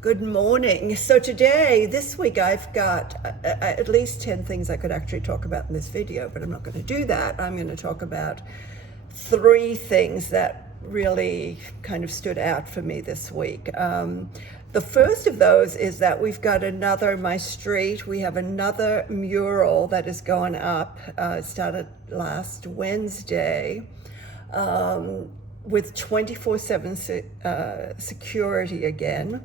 Good morning. So this week, I've got at least 10 things I could actually talk about in this video, but I'm not going to do that. I'm going to talk about 3 things that really kind of stood out for me this week. The first of those is that we've got my street, we have another mural that is going up. It started last Wednesday. With 24/7 security again.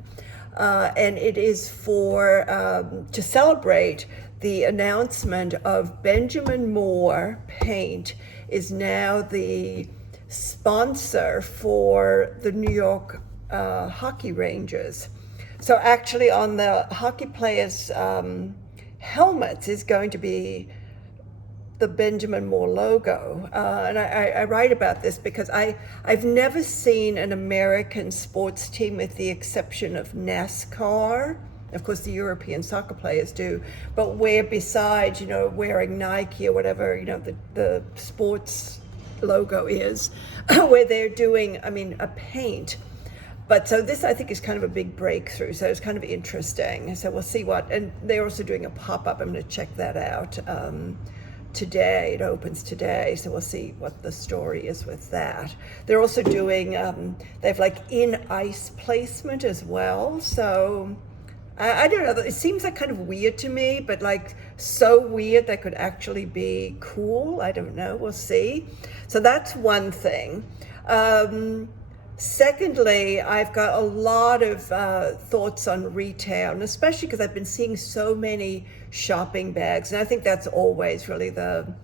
And it is to celebrate the announcement of Benjamin Moore Paint is now the sponsor for the New York hockey Rangers. So actually on the hockey players' helmets is going to be the Benjamin Moore logo. And I write about this because I've never seen an American sports team, with the exception of NASCAR. Of course, the European soccer players do, but where besides, wearing Nike or whatever, the sports logo is, where they're doing, a paint. But so this, I think, is kind of a big breakthrough. So it's kind of interesting. So we'll see and they're also doing a pop-up. I'm going to check that out. Today, it opens today, so we'll see what the story is with that. They're also doing, they have in-ice placement as well, so I don't know, it seems kind of weird to me, but so weird that could actually be cool. I don't know, we'll see. So that's one thing. Secondly, I've got a lot of thoughts on retail, and especially because I've been seeing so many shopping bags, and I think that's always really the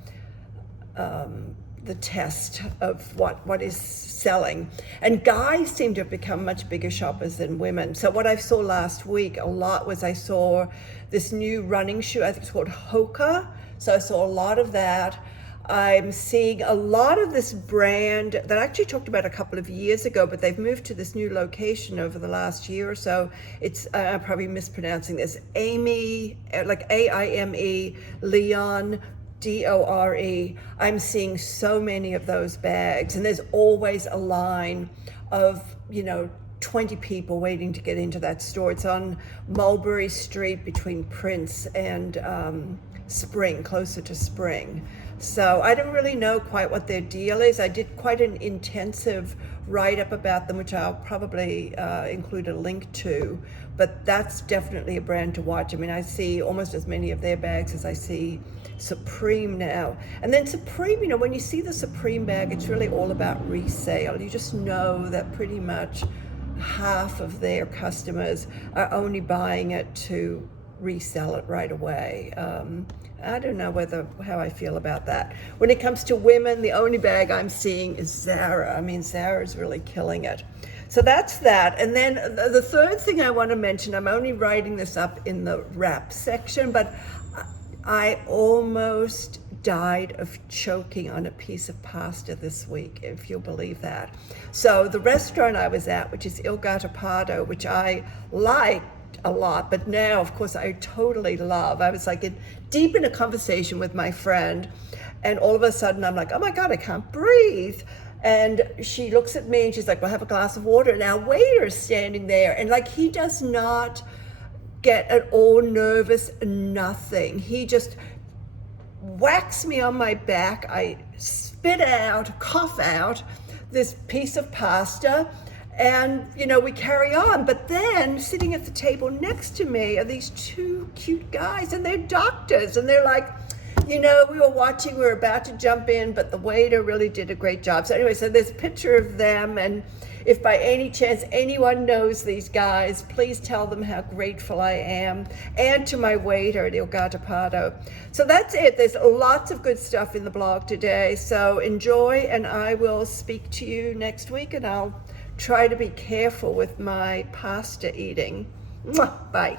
test of what is selling. And guys seem to have become much bigger shoppers than women. So what I saw last week a lot was I saw this new running shoe, I think it's called Hoka. So I saw a lot of that. I'm seeing a lot of this brand that I actually talked about a couple of years ago, but they've moved to this new location over the last year or so. It's, I'm probably mispronouncing this, Aime, Aime Leon Dore. I'm seeing so many of those bags, and there's always a line of, 20 people waiting to get into that store. It's on Mulberry Street between Prince and Spring, closer to Spring. So I don't really know quite what their deal is. I did quite an intensive write-up about them, which I'll probably include a link to, but that's definitely a brand to watch. I see almost as many of their bags as I see Supreme now. And then Supreme, when you see the Supreme bag, it's really all about resale. You just know that pretty much half of their customers are only buying it to resell it right away. I don't know how I feel about that. When it comes to women, the only bag I'm seeing is Zara. Zara's really killing it. So that's that. And then the third thing I want to mention, I'm only writing this up in the wrap section, but I almost died of choking on a piece of pasta this week, if you'll believe that. So the restaurant I was at, which is Il Gattopardo, which I like a lot, but now of course I totally love. I was deep in a conversation with my friend, and all of a sudden I'm like, oh my God, I can't breathe. And she looks at me and she's like, well, have a glass of water. And our waiter is standing there, and he does not get at all nervous, nothing. He just whacks me on my back. I cough out this piece of pasta. And, we carry on. But then sitting at the table next to me are these 2 cute guys, and they're doctors. And they're like, we were watching, we were about to jump in, but the waiter really did a great job. So anyway, so there's a picture of them. And if by any chance anyone knows these guys, please tell them how grateful I am. And to my waiter at Il Gattopardo. So that's it. There's lots of good stuff in the blog today. So enjoy, and I will speak to you next week, and I'll try to be careful with my pasta eating. Bye.